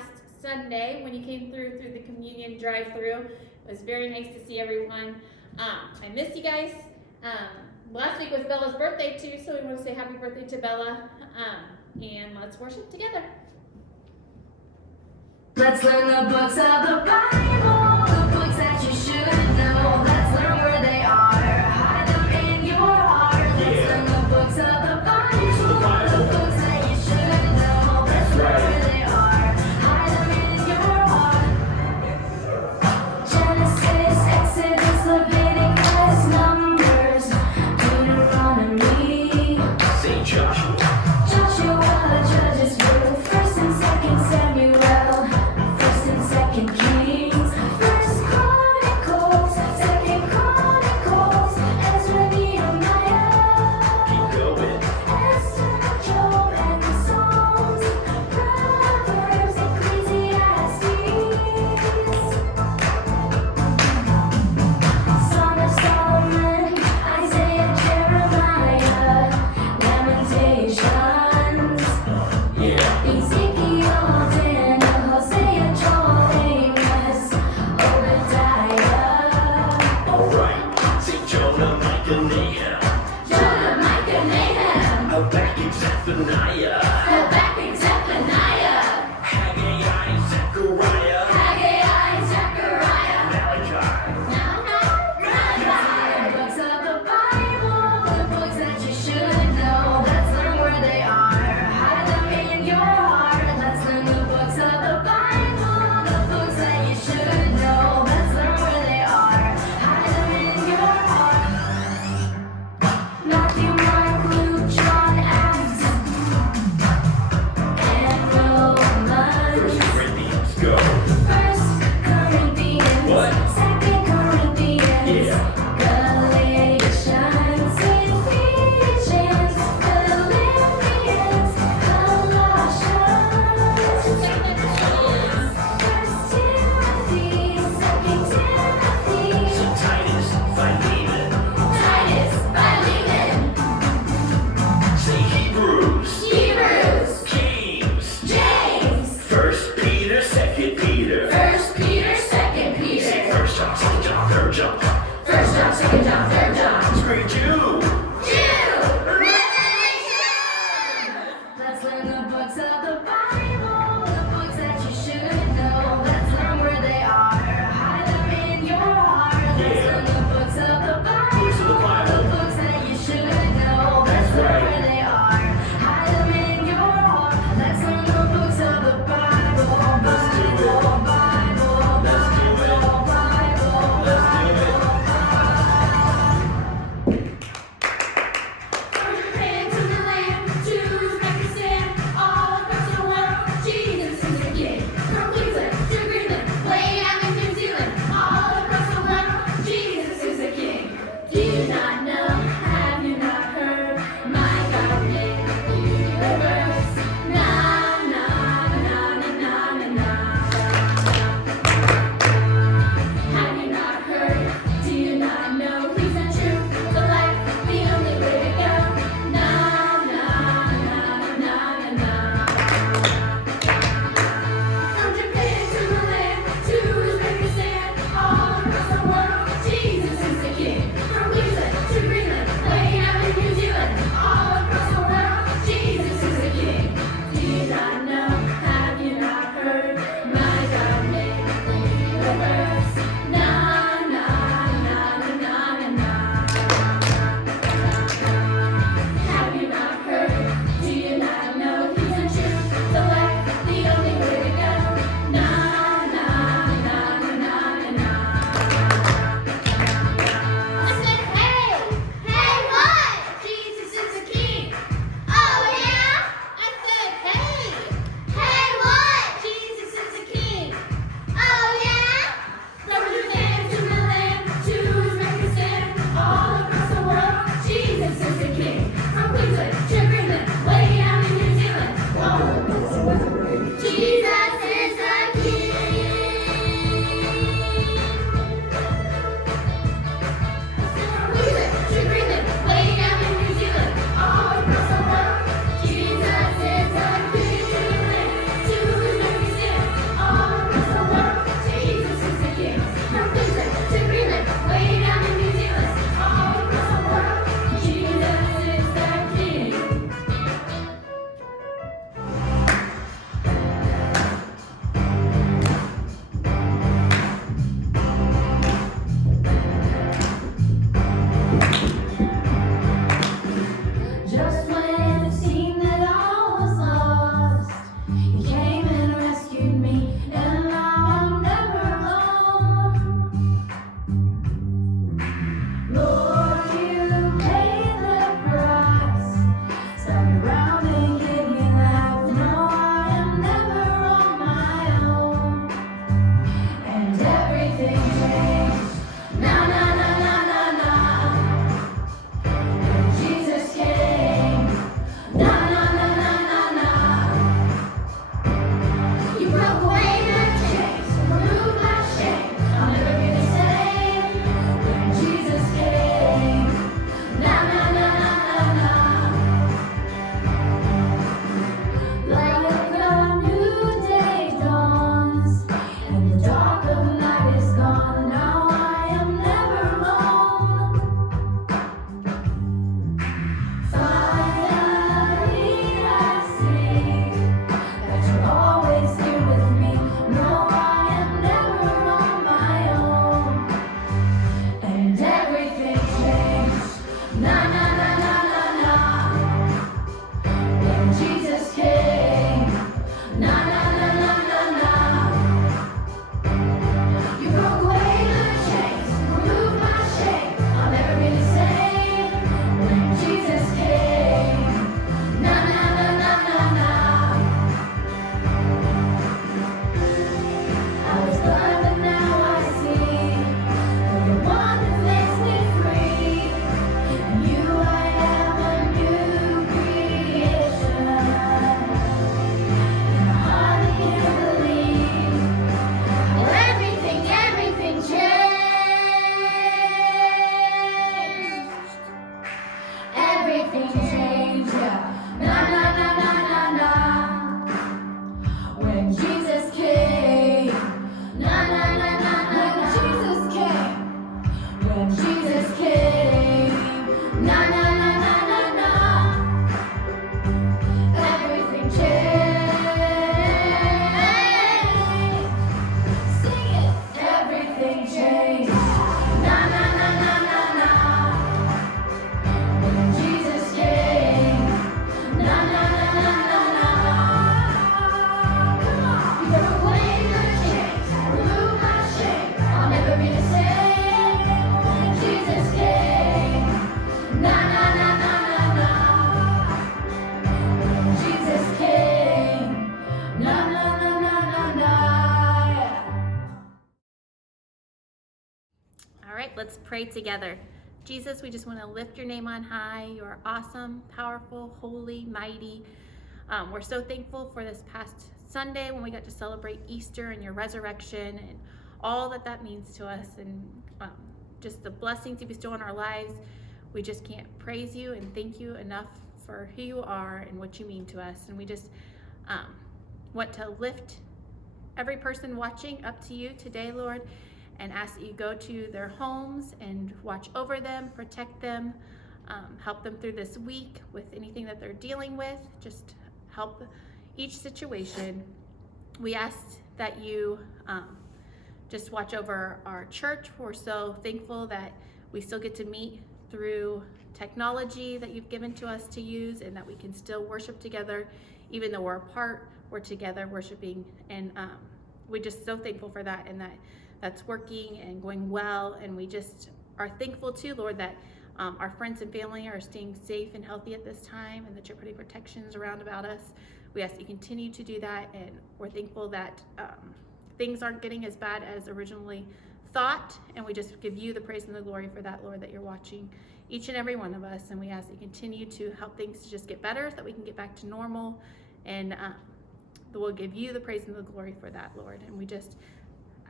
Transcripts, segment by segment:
past Sunday when you came through the communion drive-through. It was very nice to see everyone. I miss you guys. Last week was Bella's birthday too, so we want to say happy birthday to Bella. And let's worship together. Let's learn the books of the Bible, the books that you should know. Let's learn where they are, hide them in your heart. Let's learn the books of the Bible, the books that you should know. Let's learn where they are, hide them in your heart. Genesis, Exodus, Leviticus, Numbers, Deuteronomy, St. Joshua, Joshua, Judges, Ruth, 1st and 2nd Samuel. Zephaniah, Habakkuk, Zephaniah, Haggai, Zechariah, Malachi. The books of the Bible, the books that you should know. Let's learn where they are, hide them in your heart. Let's learn the books of the Bible, the books that you should know. Let's learn where they are, hide them in your heart. Matthew, Mark, Luke, John, Acts, and Romans. 1 Corinthians, go. 1 Corinthians, What? 2 Corinthians, Yeah. Galatians, Ephesians, Philippians, Colossians, 1 Timothy, 2 Timothy, So Titus, Philemon, say Hebrews, James, 1 Peter, 2 Peter, 1 Peter, 2 Peter, say 1 John, 2 John, 3 John, 1 John, 2 John, 3 John. Great Jew. Let's learn the books of the Bible, the books that you should know. Let's learn where they are, hide them in your heart. Let's learn the books of the Bible, the books that you should know. Let's learn where they are, hide them in your heart. Let's learn the books of the Bible, Bible, Bible, Let's do it. Bible, Bible, Let's do it. Bible. All right, let's pray together. Jesus, we just want to lift your name on high. You are awesome, powerful, holy, mighty. We're so thankful for this past Sunday when we got to celebrate Easter and your resurrection and all that that means to us, and just the blessings you bestow on our lives. We just can't praise you and thank you enough for who you are and what you mean to us. And we just want to lift every person watching up to you today, Lord, and ask that you go to their homes and watch over them, protect them, help them through this week with anything that they're dealing with. Just help each situation. We ask that you just watch over our church. We're so thankful that we still get to meet through technology that you've given to us to use, and that we can still worship together. Even though we're apart, we're together worshiping, and we're just so thankful for that, and that's working and going well. And we just are thankful too, Lord, that our friends and family are staying safe and healthy at this time, and that you're putting protections around about us. We ask that you continue to do that, and we're thankful that things aren't getting as bad as originally thought, and we just give you the praise and the glory for that, Lord, that you're watching each and every one of us, and we ask that you continue to help things to just get better so that we can get back to normal, and we'll give you the praise and the glory for that, Lord. And we just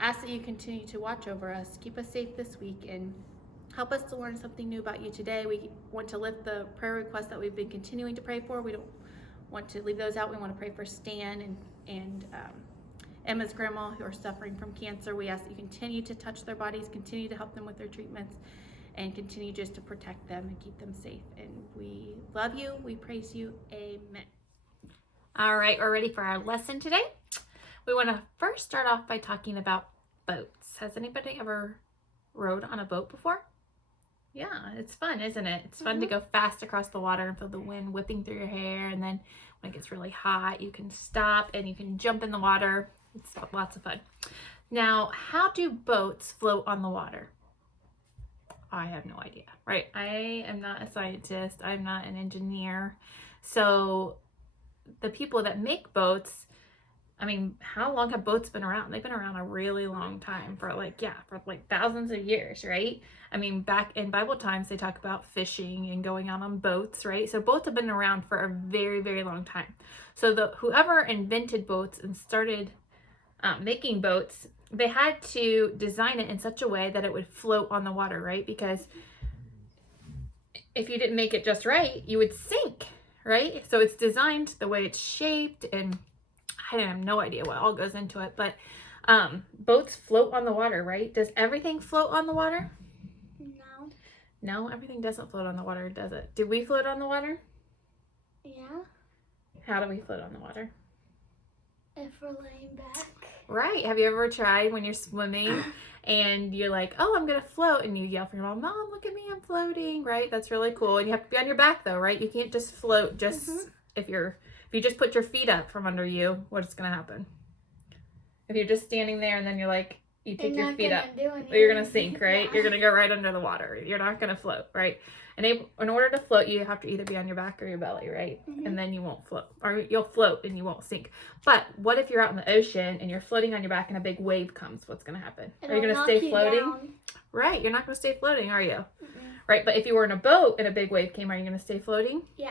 ask that you continue to watch over us, keep us safe this week, and help us to learn something new about you today. We want to lift the prayer requests that we've been continuing to pray for. We don't want to leave those out. We want to pray for Stan and Emma's grandma, who are suffering from cancer. We ask that you continue to touch their bodies, continue to help them with their treatments, and continue just to protect them and keep them safe. And we love you. We praise you. Amen. All right, we're ready for our lesson today. We want to first start off by talking about boats. Has anybody ever rowed on a boat before? Yeah, it's fun, isn't it? It's fun to go fast across the water and feel the wind whipping through your hair. And then when it gets really hot, you can stop and you can jump in the water. It's lots of fun. Now, how do boats float on the water? I have no idea, right? I am not a scientist. I'm not an engineer. So the people that make boats, I mean, how long have boats been around? They've been around a really long time, for like thousands of years, right? I mean, back in Bible times, they talk about fishing and going out on boats, right? So boats have been around for a very, very long time. So whoever invented boats and started making boats, they had to design it in such a way that it would float on the water, right? Because if you didn't make it just right, you would sink, right? So it's designed the way it's shaped, and I have no idea what all goes into it, but boats float on the water, right? Does everything float on the water? No, everything doesn't float on the water, does it? Do we float on the water? Yeah, How do we float on the water? if we're laying back. Right. Have you ever tried when you're swimming and you're like, oh, I'm going to float, and you yell for your mom, Mom, look at me, I'm floating, right? That's really cool. And you have to be on your back though, right? You can't just float just if you just put your feet up from under you, what's going to happen? If you're just standing there and then you're like, you take your feet up, you're going to sink, right? Yeah. You're going to go right under the water. You're not going to float, right? And in order to float, you have to either be on your back or your belly, right? And then you won't float, or you'll float and you won't sink. But what if you're out in the ocean and you're floating on your back and a big wave comes? What's going to happen? Are you going to stay floating? Right. You're not going to stay floating, are you? Right. But if you were in a boat and a big wave came, are you going to stay floating? Yeah.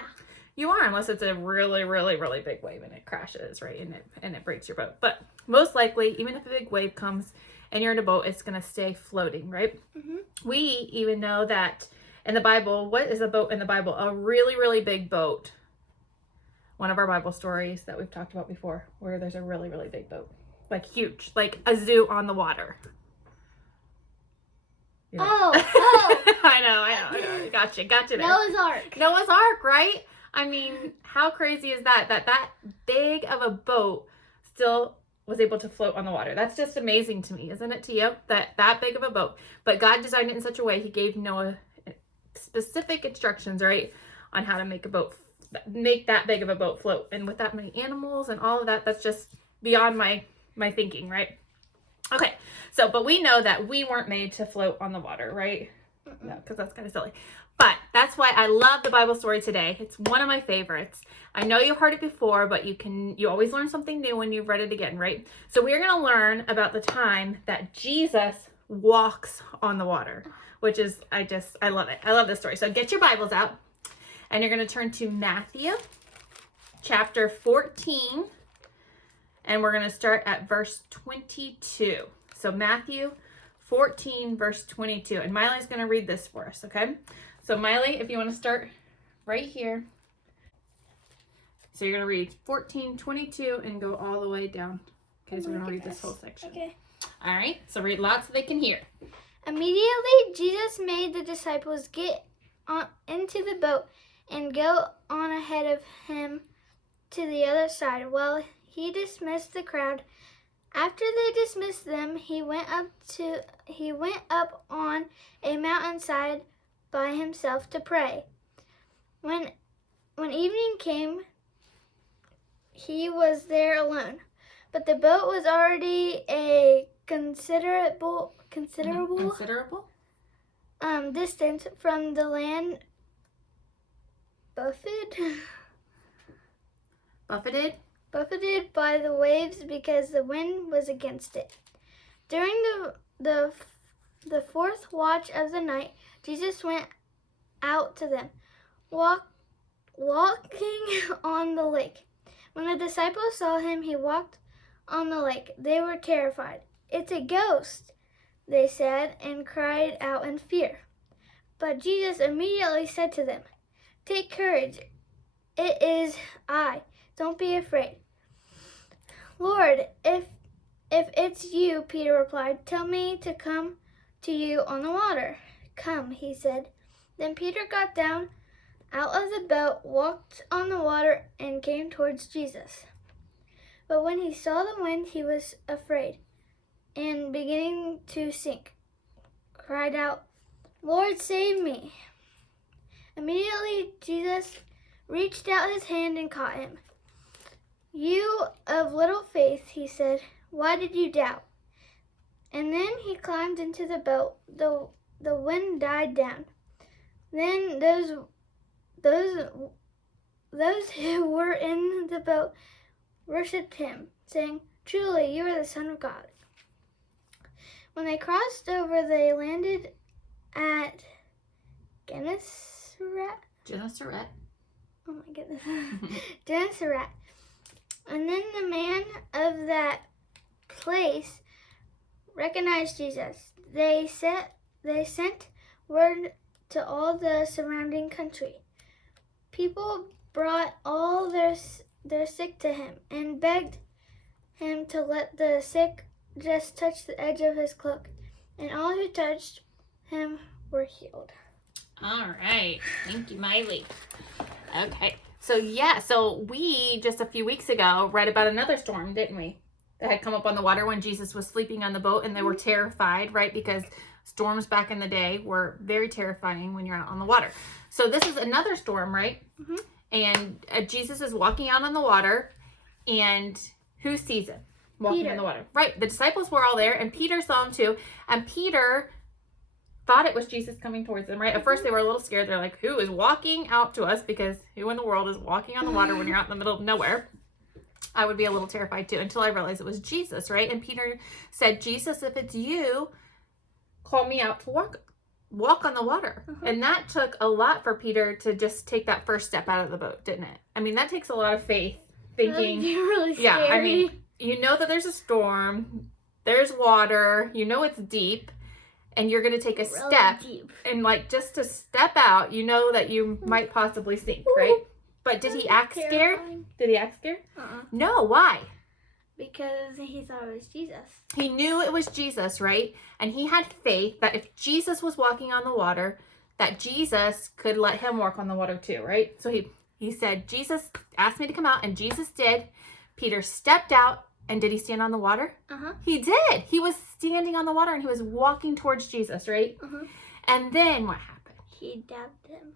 You are, unless it's a really, really, really big wave and it crashes, right? And it breaks your boat. But most likely, even if a big wave comes and you're in a boat, it's going to stay floating, right? We even know that in the Bible, what is a boat in the Bible? A really, really big boat. One of our Bible stories that we've talked about before, where there's a really, really big boat. Like huge, like a zoo on the water. Yeah. Oh. I know. Gotcha there. Noah's Ark. Noah's Ark, right? I mean, how crazy is that big of a boat still was able to float on the water? That's just amazing to me, isn't it to you? That big of a boat. But God designed it in such a way, he gave Noah specific instructions, right, on how to make that big of a boat float. And with that many animals and all of that, that's just beyond my thinking, right? Okay, but we know that we weren't made to float on the water, right? No, because that's kind of silly. But that's why I love the Bible story today. It's one of my favorites. I know you've heard it before, but you always learn something new when you've read it again, right? So we're going to learn about the time that Jesus walks on the water, which is, I love it. I love this story. So get your Bibles out and you're going to turn to Matthew chapter 14 and we're going to start at verse 22. So Matthew 14 verse 22, and Miley's going to read this for us, okay? So Miley, if you want to start right here. So you're going to read 14:22 and go all the way down. Okay, so we're going to read this whole section. Okay. All right, so read loud so they can hear. Immediately, Jesus made the disciples get into the boat and go on ahead of him to the other side while he dismissed the crowd. After they dismissed them, he went up on a mountainside by himself to pray. When evening came, he was there alone, but the boat was already a considerable distance from the land, buffeted by the waves because the wind was against it. During the fourth watch of the night, Jesus went out to them, walking on the lake. When the disciples saw him, he walked on the lake. They were terrified. "It's a ghost," they said, and cried out in fear. But Jesus immediately said to them, "Take courage. It is I. Don't be afraid." "Lord, if it's you," Peter replied, "tell me to come to you on the water." "Come," he said. Then Peter got down out of the boat, walked on the water, and came towards Jesus. But when he saw the wind, he was afraid, and beginning to sink, cried out, "Lord, save me." Immediately Jesus reached out his hand and caught him. "You of little faith," he said, "why did you doubt?" And then he climbed into the boat. The wind died down. Then those who were in the boat worshipped him, saying, "Truly, you are the Son of God." When they crossed over, they landed at Gennesaret. Oh my goodness. Gennesaret. And then the man of that place recognized Jesus. They sent word to all the surrounding country. People brought all their sick to him and begged him to let the sick just touch the edge of his cloak, and all who touched him were healed. All right. Thank you, Miley. Okay. So we just a few weeks ago read about another storm, didn't we? That had come up on the water when Jesus was sleeping on the boat and they were terrified, right? Because storms back in the day were very terrifying when you're out on the water. So this is another storm, right? Mm-hmm. And Jesus is walking out on the water, and who sees him walking Peter. on the water? Right. The disciples were all there, and Peter saw him too. And Peter thought it was Jesus coming towards them, right? At first they were a little scared. They're like, who is walking out to us? Because who in the world is walking on the water when you're out in the middle of nowhere? I would be a little terrified too, until I realized it was Jesus, right? And Peter said, "Jesus, if it's you, call me out to walk on the water." And that took a lot for Peter to just take that first step out of the boat, didn't it? I mean, that takes a lot of faith, thinking, That'd be really scary. yeah, I mean, you know that there's a storm, there's water, you know it's deep, and you're going to take a Really step, deep. and like just to step out, you know that you might possibly sink, right? But did he act scared? Terrifying. Did he act scared? Uh-uh. No, why? Because he thought it was Jesus. He knew it was Jesus, right? And he had faith that if Jesus was walking on the water, that Jesus could let him walk on the water too, right? So he said, "Jesus asked me to come out," and Jesus did. Peter stepped out, and did he stand on the water? Uh-huh. He did. He was standing on the water, and he was walking towards Jesus, right? Uh-huh. And then what happened? He dabbed him.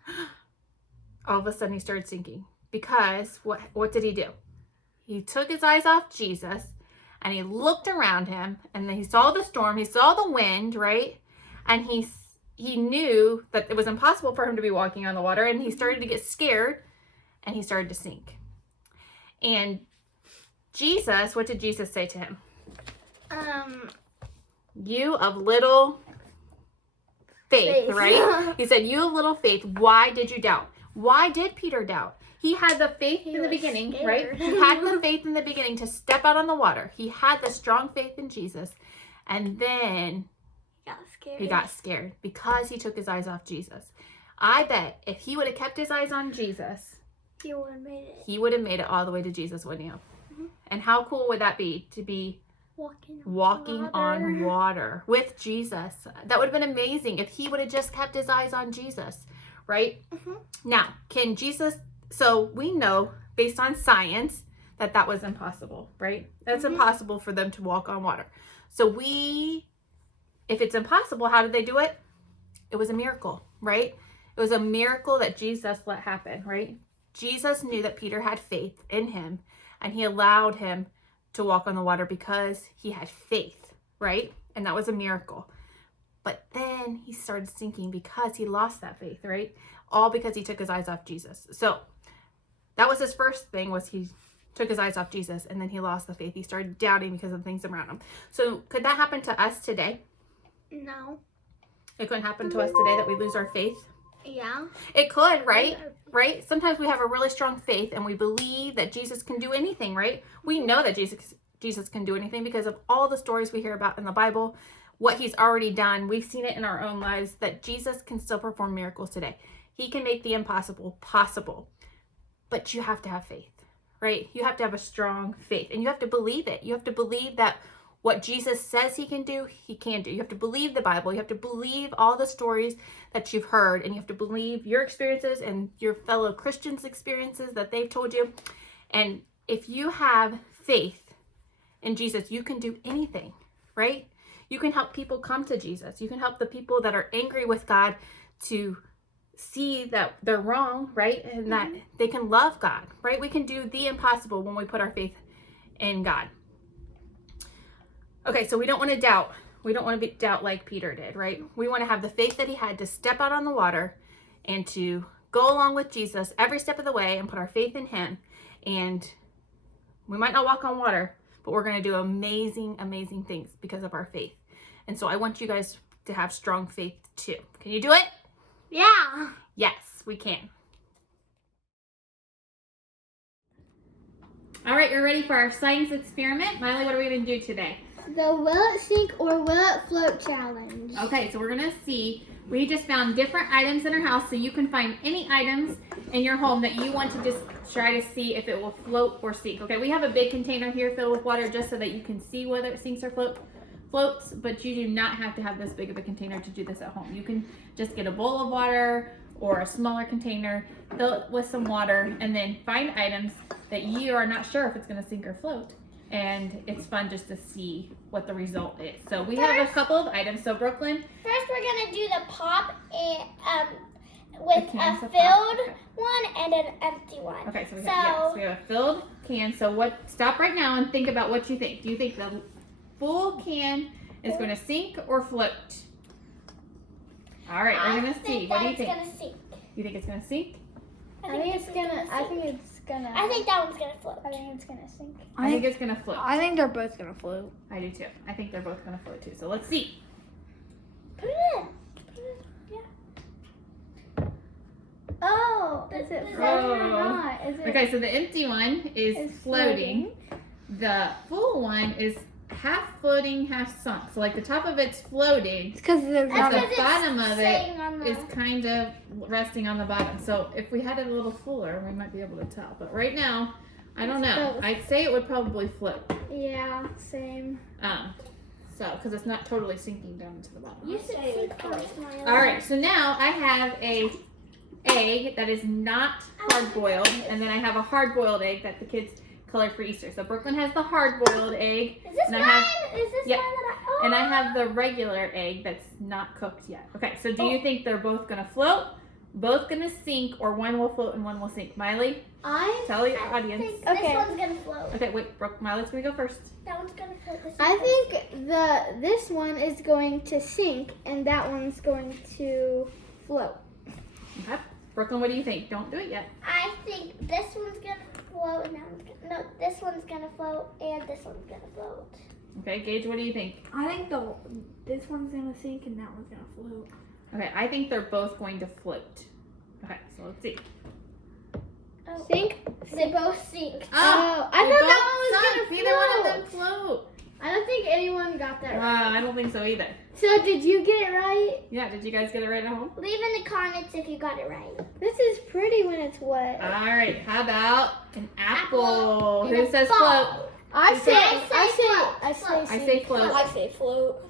All of a sudden, he started sinking. Because what did he do? He took his eyes off Jesus, and he looked around him, and then he saw the storm, he saw the wind, right? And he knew that it was impossible for him to be walking on the water, and he started to get scared, and he started to sink. And Jesus, what did Jesus say to him? You of little faith, Faith. right? He said, you of little faith, why did you doubt? Why did Peter doubt? He had the faith He in the was beginning, scared. right? He had the faith in the beginning to step out on the water. He had the strong faith in Jesus. And then Got scared. he got scared because he took his eyes off Jesus. I bet if he would have kept his eyes on Jesus, He would have made it. he would have made it all the way to Jesus, wouldn't you? And how cool would that be to be walking on water with Jesus? That would have been amazing if he would have just kept his eyes on Jesus, right? Now, can Jesus, so we know based on science that was impossible, right? That's impossible for them to walk on water. So if it's impossible, how did they do it? It was a miracle, right? It was a miracle that Jesus let happen, right? Jesus knew that Peter had faith in him, and he allowed him to walk on the water because he had faith, right? And that was a miracle. But then he started sinking because he lost that faith, right? All because he took his eyes off Jesus. So that was his first thing, was he took his eyes off Jesus, and then he lost the faith. He started doubting because of the things around him. So could that happen to us today? No. It couldn't happen to us today that we lose our faith? Yeah. It could, right? Right? Sometimes we have a really strong faith and we believe that Jesus can do anything, right? We know that Jesus can do anything because of all the stories we hear about in the Bible, what he's already done. We've seen it in our own lives that Jesus can still perform miracles today. He can make the impossible possible. But you have to have faith, right? You have to have a strong faith, and you have to believe it. You have to believe that what Jesus says he can do, he can do. You have to believe the Bible. You have to believe all the stories that you've heard, and you have to believe your experiences and your fellow Christians' experiences that they've told you. And if you have faith in Jesus, you can do anything, right? You can help people come to Jesus. You can help the people that are angry with God to see that they're wrong, right? And that they can love God, right? We can do the impossible when we put our faith in God. Okay, so we don't want to doubt. We don't want to doubt like Peter did, right? We want to have the faith that he had to step out on the water and to go along with Jesus every step of the way and put our faith in him. And we might not walk on water, but we're going to do amazing, amazing things because of our faith. And so I want you guys to have strong faith too. Can you do it? Yeah. Yes, we can. All right, you're ready for our science experiment. Miley, what are we going to do today? The will it sink or will it float challenge. Okay, so we're gonna see, we just found different items in our house, so you can find any items in your home that you want to just try to see if it will float or sink. Okay, we have a big container here filled with water just so that you can see whether it sinks or floats, but you do not have to have this big of a container to do this at home. You can just get a bowl of water or a smaller container, fill it with some water, and then find items that you are not sure if it's gonna sink or float. And it's fun just to see what the result is. So we have a couple of items. So Brooklyn. First, we're gonna do the pop with cans a of pop, filled okay. one and an empty one. Okay, so we have a filled can. So stop right now and think about what you think. Do you think the full can is going to sink or float? All right, we're gonna see. What do you think? Gonna sink. You think it's gonna sink? I think it's gonna. I think that one's gonna float. I think it's gonna sink. I think it's gonna float. I think they're both gonna float. I do too. I think they're both gonna float too. So let's see. Put it in. Oh, is it floating or not? Is it? Okay, so the empty one is It's floating. The full one is half floating, half sunk. So like the top of it's floating, It's because there's but not the a. because it's bottom of it sitting on the- is kind of resting on the bottom. So if we had it a little fuller, we might be able to tell. But right now, I don't know. I'd say it would probably float. Yeah, same. So because it's not totally sinking down into the bottom. You should sink first, Miley. All right, so now I have a egg that is not hard boiled, and then I have a hard boiled egg that the kids colored for Easter. So Brooklyn has the hard boiled egg, Is this and I mine? have- Is this Yep. mine that I? and I have the regular egg that's not cooked yet. Okay, so do you think they're both gonna float, both gonna sink, or one will float and one will sink? Miley, tell your I audience. think Okay. this one's gonna float. Okay, wait, Miley's gonna go first. That one's gonna float. This I one's think this one is going to sink and that one's going to float. Okay, Brooklyn, what do you think? Don't do it yet. I think this one's gonna float and that one's gonna, no, this one's gonna float and this one's gonna float. Okay, Gage, what do you think? I think this one's gonna sink and that one's gonna float. Okay, I think they're both going to float. Okay, so let's see. Sink? They both sink. Oh, I They thought both that one was sunk. gonna Neither one of float. them float. I don't think anyone got that right. I don't think so either. So did you get it right? Yeah, did you guys get it right at home? Leave in the comments if you got it right. This is pretty when it's wet. All right, how about an apple? And Who a says ball. float? I say, I I I say float. I say float.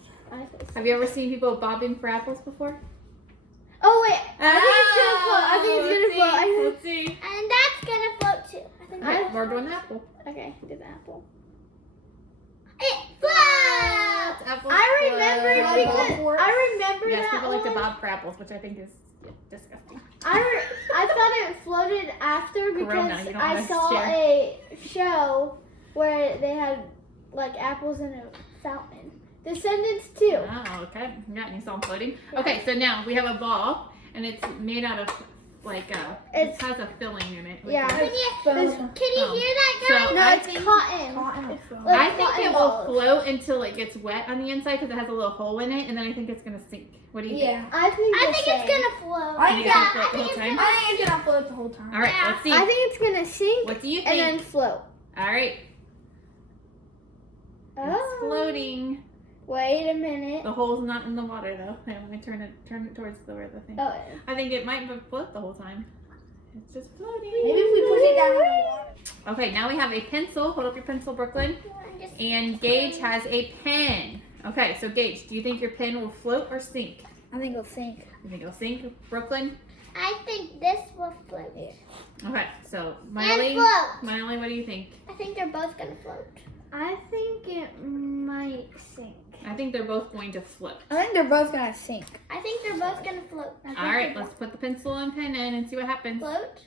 Have you ever seen people bobbing for apples before? Oh wait, I think it's gonna float. I think it's gonna float. Let's see. And that's gonna float too. I think Okay, we're doing the apple. Okay, do the apple. it floats. Apples I float. remember it because I remember Yes, that people like to one. bob for apples, which I think is disgusting. I thought it floated after Corona, because you don't I wanna saw share. a show where they had like apples in a fountain. Descendants too. Oh, okay. Yeah, you saw them floating. Okay, so now we have a ball, and it's made out of like it has a filling in it. Yeah. Can you Oh. hear that, So guys? No, I it's think- cotton. Like I think cotton it will balls. float until it gets wet on the inside because it has a little hole in it, and then I think it's gonna sink. What do you think? Yeah. I think I the think same. it's gonna float. I think yeah, it's gonna float I the think whole it's time? gonna. I think it's gonna float the whole time. All right, Yeah. let's see. I think it's gonna sink What do you and think? then float. All right, it's Oh. floating. Wait a minute. The hole's not in the water though. Hey, let me turn it towards where the thing. Oh. I think it might float the whole time. It's just floating. Maybe if we push it down in the water. Okay, now we have a pencil. Hold up your pencil, Brooklyn. Just- And Gage has a pen. Okay, so Gage, do you think your pen will float or sink? I think it'll sink. You think it'll sink, Brooklyn? I think this will float. Okay, so And Miley, float. Miley, what do you think? I think they're both gonna float. I think it might sink. I think they're both going to float. I think they're both gonna sink. I think they're both gonna float. All right, let's put the pencil and pen in and see what happens. Float.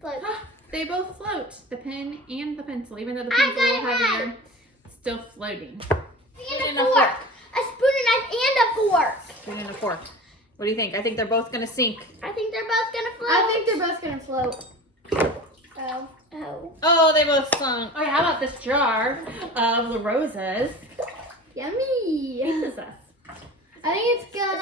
Float. They both float, the pen and the pencil, even though the I pen's a got little it heavier, right. it's still floating. And And a a fork. A spoon, a knife, and a fork. Spoon and a fork. What do you think? I think they're both going to sink. I think they're both gonna float. I think they're both gonna float. Oh. Oh. Oh, they both sunk. Okay, how about this jar of La Rosa's? Yummy. What is this? I think it's gonna.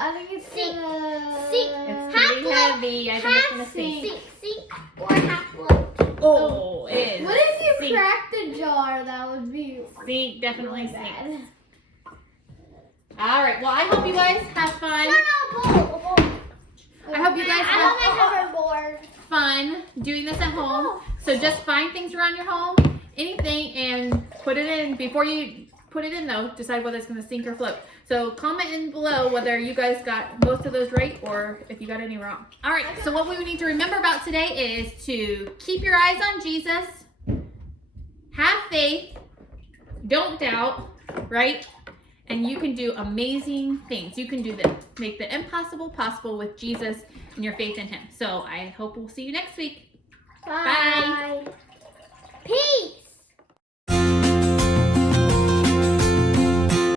I think it's Sink. gonna. Sink. It's Half pretty float, heavy. I think it's going to Half sink. sink, sink, or half float. Oh, it is. What if you Sink. cracked the jar? That would be Sink, definitely really sink. bad. All right, well, I hope you guys have fun. No, no, a bowl. I hope you guys I want to have have a board. fun doing this at home. So just find things around your home, anything, and put it in. Before you put it in though, decide whether it's going to sink or float. So comment in below whether you guys got most of those right or if you got any wrong. All right, so what we need to remember about today is to keep your eyes on Jesus, have faith, don't doubt, right? And you can do amazing things. You can do make the impossible possible with Jesus and your faith in him. So I hope we'll see you next week. Bye. Peace.